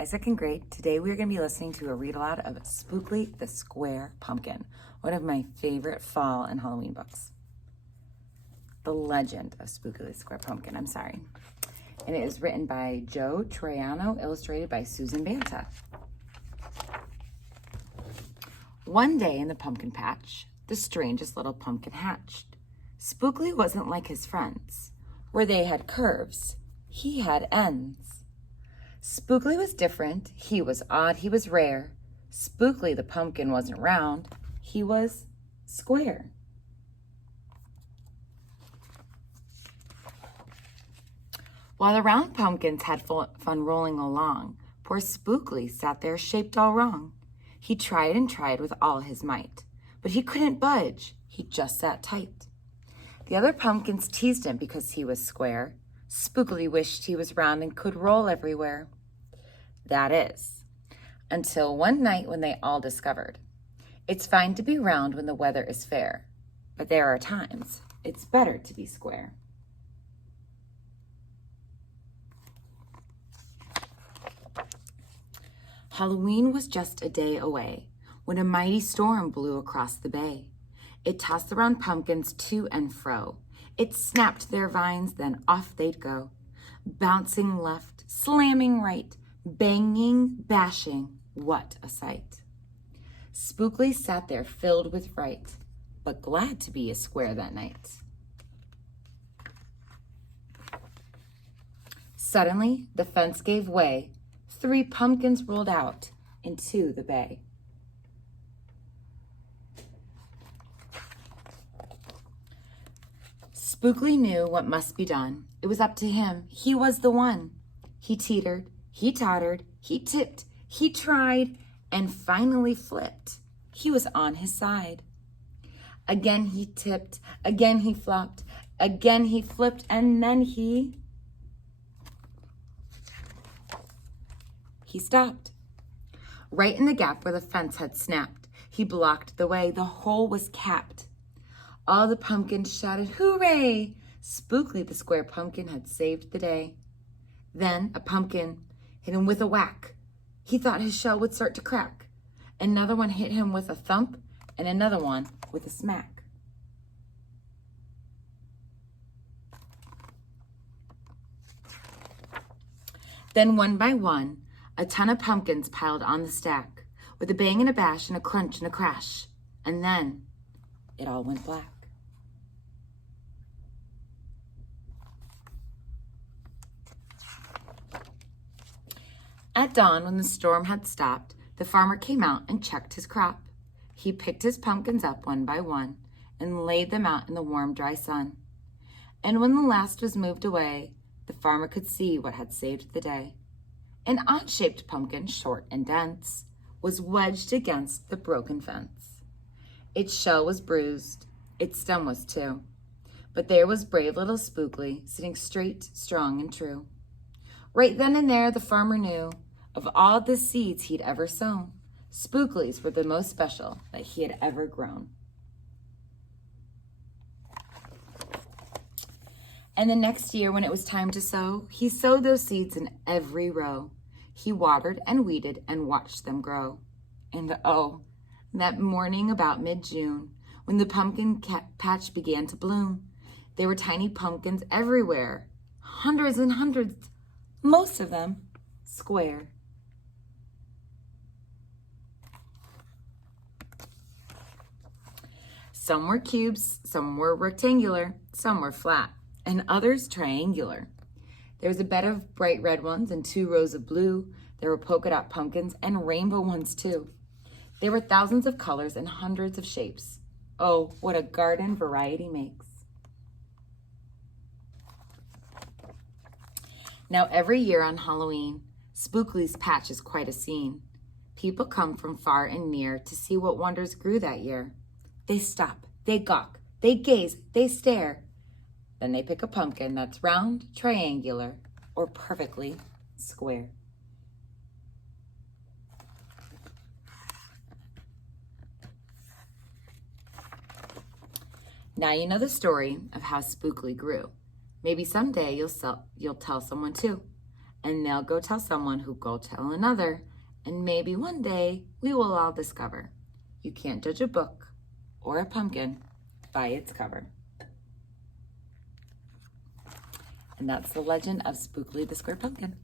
Hi, second grade. Today we are going to be listening to a read aloud of Spookly the Square Pumpkin, one of my favorite fall and Halloween books. The Legend of Spookly the Square Pumpkin, And it is written by Joe Troiano, illustrated by Susan Banta. One day in the pumpkin patch, the strangest little pumpkin hatched. Spookly wasn't like his friends. Where they had curves, he had ends. Spookly was different, he was odd, he was rare. Spookly the pumpkin wasn't round, he was square. While the round pumpkins had fun rolling along, poor Spookly sat there shaped all wrong. He tried and tried with all his might, but he couldn't budge, he just sat tight. The other pumpkins teased him because he was square. Spookly wished he was round and could roll everywhere. That is, until one night when they all discovered it's fine to be round when the weather is fair, but there are times it's better to be square. Halloween was just a day away when a mighty storm blew across the bay. It tossed the round pumpkins to and fro. It snapped their vines, then off they'd go. Bouncing left, slamming right, banging, bashing, what a sight. Spookly sat there filled with fright, but glad to be a square that night. Suddenly, the fence gave way. 3 pumpkins rolled out into the bay. Spookly knew what must be done. It was up to him. He was the one. He teetered, he tottered, he tipped, he tried, and finally flipped. He was on his side. Again he tipped, again he flopped, again he flipped, and then he stopped. Right in the gap where the fence had snapped, he blocked the way. The hole was capped. All the pumpkins shouted, "Hooray!" Spookly the square pumpkin had saved the day. Then a pumpkin hit him with a whack. He thought his shell would start to crack. Another one hit him with a thump, and another one with a smack. Then one by one, a ton of pumpkins piled on the stack, with a bang and a bash and a crunch and a crash. And then it all went black. At dawn, when the storm had stopped, the farmer came out and checked his crop. He picked his pumpkins up one by one and laid them out in the warm, dry sun. And when the last was moved away, the farmer could see what had saved the day. An odd-shaped pumpkin, short and dense, was wedged against the broken fence. Its shell was bruised, its stem was too. But there was brave little Spookly, sitting straight, strong, and true. Right then and there, the farmer knew, of all the seeds he'd ever sown, Spookly's were the most special that he had ever grown. And the next year, when it was time to sow, he sowed those seeds in every row. He watered and weeded and watched them grow. And oh, that morning about mid-June, when the pumpkin patch began to bloom, there were tiny pumpkins everywhere, hundreds and hundreds, most of them square. Some were cubes, some were rectangular, some were flat, and others triangular. There was a bed of bright red ones and 2 rows of blue. There were polka dot pumpkins and rainbow ones too. There were thousands of colors and hundreds of shapes. Oh, what a garden variety makes. Now every year on Halloween, Spookly's patch is quite a scene. People come from far and near to see what wonders grew that year. They stop, they gawk, they gaze, they stare. Then they pick a pumpkin that's round, triangular, or perfectly square. Now you know the story of how Spookly grew. Maybe someday you'll tell someone too. and they'll go tell someone who go tell another, and maybe one day we will all discover you can't judge a book or a pumpkin by its cover. And that's the legend of Spookly the Square Pumpkin.